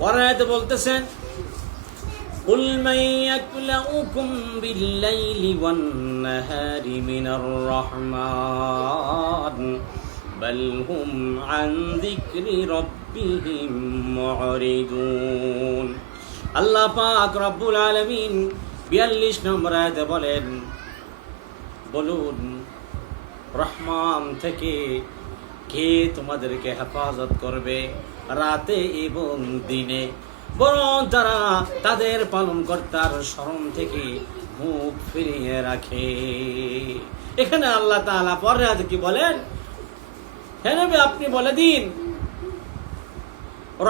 পরের আয়াতে বলতেছেন قل من يكلؤكم بالليل والنهار من الرحمن بل هم عن ذكر ربهم معرضون আল্লাহ পাক রব্বুল আলামিন 42 নম্বর আয়াতে বলুন রহমান থেকে কে তোমাদেরকে হেফাজত করবে রাতে এবং দিনে, বরং তারা তাদের পালনকর্তার স্মরণ থেকে মুখ ফিরিয়ে রাখে। এখানে আল্লাহ তাআলা পরে কি বলেন, হে নবী আপনি বলে দিন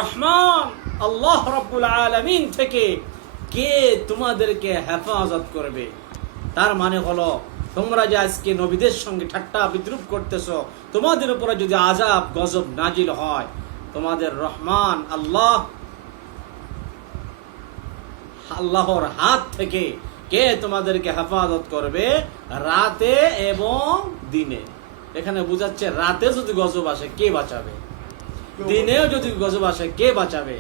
রহমান আল্লাহ রাব্বুল আলামিন থেকে কে তোমাদেরকে হেফাজত করবে। তার মানে হলো তোমরা যে আজকে নবীদের সঙ্গে ঠাট্টা বিদ্রুপ করতেছো, তোমাদের উপরে যদি আযাব গজব নাজিল হয়, তোমাদের রহমান আল্লাহর হাত থেকে কে তোমাদেরকে হেফাজত করবে রাতে এবং দিনে। এখানে বুঝাচ্ছে রাতে যদি গজব আসে কে বাঁচাবে, দিনেও যদি গজব আসে কে বাঁচাবে,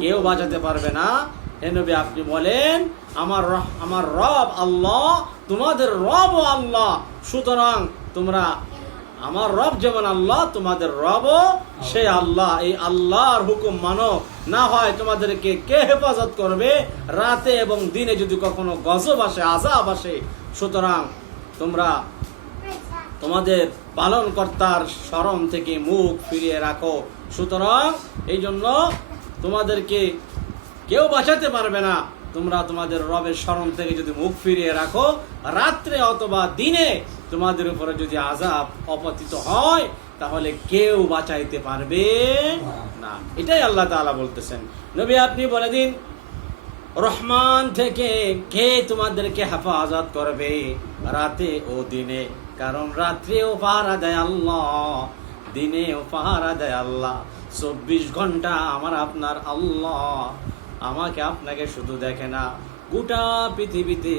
কেউ বাঁচাতে পারবে না। হে নবী আপনি বলেন আমার রব আল্লাহ, তোমাদের রব ও আল্লাহ, সুতরাং তোমরা আমার রব যেমন আল্লাহ তোমাদের রবও সে আল্লাহ। এই আল্লাহর হুকুম মানো, না হয় তোমাদেরকে কে হেফাজত করবে রাতে এবং দিনে যদি কখনো গজব আসে আযাব আসে। সুতরাং তোমরা তোমাদের পালনকর্তার স্মরণ থেকে মুখ ফিরিয়ে রাখো। সুতরাং এই জন্য তোমাদেরকে কেউ বাঁচাতে পারবে না। তোমরা তোমাদের রবের স্মরণ থেকে যদি মুখ ফিরিয়ে রাখো রাত্রে অথবা দিনে, তোমাদের উপরে যদি আযাব অপতিত হয় তাহলে কেউ বাঁচাইতে পারবে না। এটাই আল্লাহ তাআলা বলতেছেন। নবী আপনি বলে দিন রহমান থেকে কে তোমাদেরকে হেফাজত করবে রাতে ও দিনে, কারণ রাত্রেও পাহারা দেয় আল্লাহ, দিনেও পাহারা দেয় আল্লাহ। 24 ঘন্টা আমার আপনার আল্লাহ আমাকে আপনাকে শুধু দেখে না, গোটা পৃথিবীতে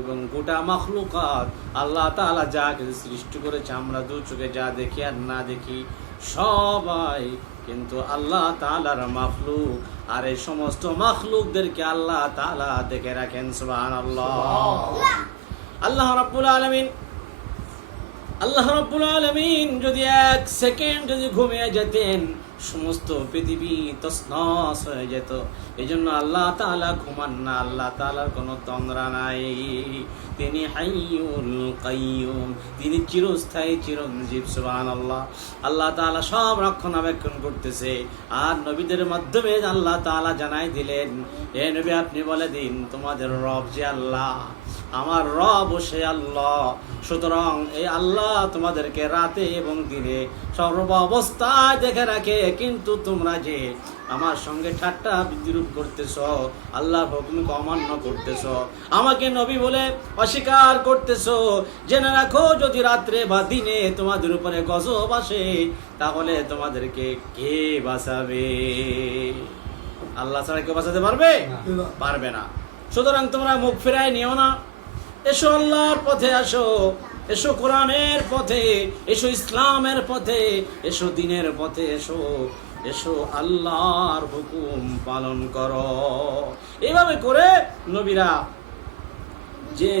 এবং গোটা মাখলুকাত আল্লাহ তাআলা যা কিছু সৃষ্টি করেছে আমরা দু চোখে যা দেখি আর না দেখি সবাই কিন্তু আল্লাহ তাআলার মাখলুক। আর এই সমস্ত মাখলুকদেরকে আল্লাহ তাআলা দেখে রাখেন। সুবহানাল্লাহ। আল্লাহ রাব্বুল আলামিন যদি 1 সেকেন্ড যদি ঘুমিয়ে যেতেন সমস্ত পৃথিবী তছনছ হয়ে যেত। এই জন্য আল্লাহ তাআলা ঘুমান না, আল্লাহ তাআলার কোনো তন্দ্রা নাই। তিনি হাইয়ুল কাইয়ুম, তিনি চিরস্থায়ী চিরঞ্জীব। সুবহানাল্লাহ। আল্লাহ তাআলা সব রক্ষণাবেক্ষণ করতেছে। আর নবীদের মাধ্যমে আল্লাহ তাআলা জানাই দিলেন, হে নবী আপনি বলে দিন তোমাদের রব যে আল্লাহ, আমার রব সে আল্লাহ। সুতরাং এই আল্লাহ তোমাদেরকে রাতে এবং দিনে সর্ব অবস্থায় দেখে রাখে। কিন্তু তোমরা যে আমার সঙ্গে ঠাট্টা বিদ্রুপ করতেছ, আল্লাহর হুকুমকে অমান্য করতেছ, আমাকে নবী বলে অস্বীকার করতেছ, জেনে রাখো যদি রাত্রে বা দিনে তোমাদের উপরে গজব আসে তাহলে তোমাদেরকে কে বাঁচাবে? আল্লাহ ছাড়া কেউ বাঁচাতে পারবে না। সুতরাং তোমরা মুখ ফেরায় নিও না, এসো আল্লাহর পথে আসো, এসো কোরআনের পথে, এসো ইসলামের পথে, এসো দ্বীনের পথে, এসো আল্লাহর হুকুম পালন করো। এইভাবে করে নবীরা যে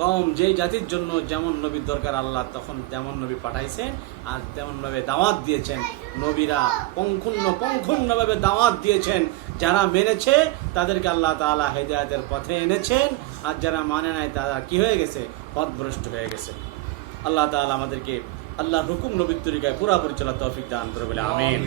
কওম যে জাতির জন্য যেমন নবীর দরকার আল্লাহ তখন তেমন নবী পাঠাইছেন আর তেমন ভাবে দাওয়াত দিয়েছেন। নবীরা পঙ্খুন্নভাবে দাওয়াত দিয়েছেন। যারা মেনেছে তাদেরকে আল্লাহ তাআলা হেদায়েতের পথে এনেছেন, আর যারা মানে নাই তারা কি হয়ে গেছে? পথভ্রষ্ট হয়ে গেছে। আল্লাহ তাআলা আমাদেরকে আল্লাহর হুকুম নবীর তরিকায় পুরোপুরি চলার তৌফিক দান করে বলে আমিন।